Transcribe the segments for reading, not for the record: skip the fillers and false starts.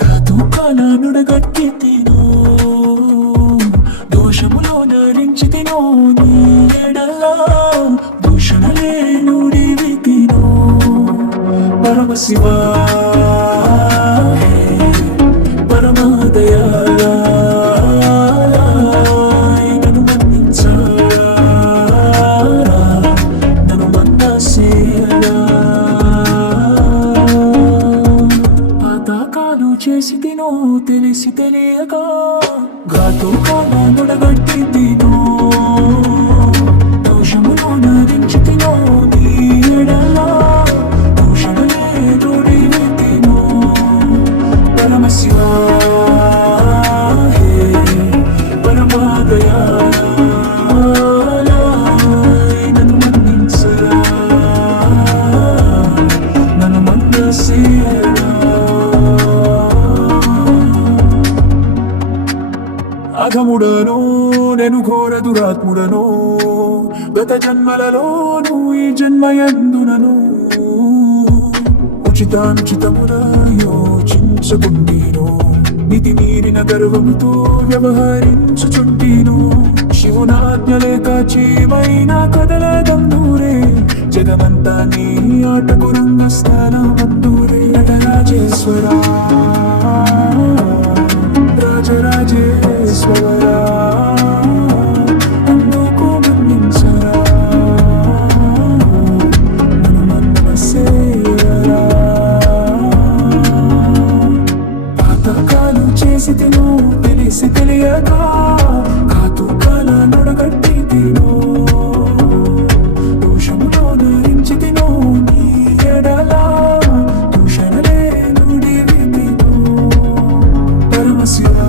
కాతుకాల నుడగట్టితినో దోషములో నరించితినో నీ ఎడల దూషణలే నుడివితినో పరమశివా పరమదయాళా నన్ను మన్నించరా నన్ను మన్నసేయరా పాతకాలు చేసి తినో తెలిసి తెలియక ఘాతుకాల నుడగట్టి తినో దోషములో నరించి తినో నీ ఎడల దూషణలే నుడివితినో పరమశివా నన్ను మన్నించరా నన్ను మన్నసేయరా అధముడను నేను ఘోర దురాత్ముడను గత జన్మలలోను ఈ జన్మయందునను ఉచితానుచితముగా యోచించకుండీను నిధి మీరిన గర్వముతో వ్యవహరించుచుంటీను శివునాజ్ఞలేక చీమైన కదలదందూరే జగమంతా నీ ఆటకు రంగస్థానమందూరే నటరాజేశ్వరా రాజరాజేశ్వరా అందుకు మన్నించరా నన్ను మన్నసేయరా పాతకాలు చేసి తినో తెలిసి తెలియక కాతుకాల నుడగట్టి తినో దోషములో నరించి తినో నీ ఎడల దూషణలే నుడివితినో పరమశివా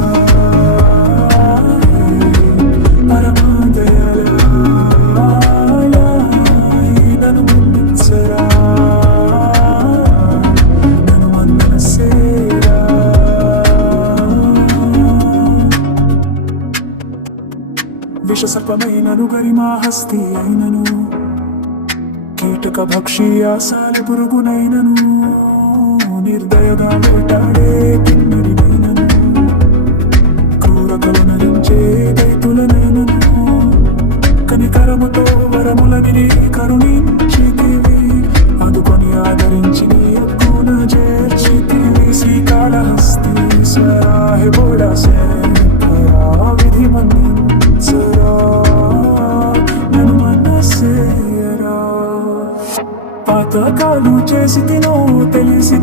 నన్ను మన్నించరా నన్ను మన్నసేయరా విషసర్పమైనను గరిమా హస్తి అయినను కీటక భక్షీయ సాల పురుగునైనను నిర్దయగా వేటాడే కిన్నడినైనను క్రూరకలు నరించే దైతులనైనను కనికరముతో వరములని కరుణించితివి అందుకొని ఆదరించి నీ హక్కున చేర్చితివి శ్రీకాళహస్తీశ్వరా హే బోడా శంకరా విధి మన్నించరా నన్ను మన్నసేయరా పాతకాలు చేసి తినో తెలిసి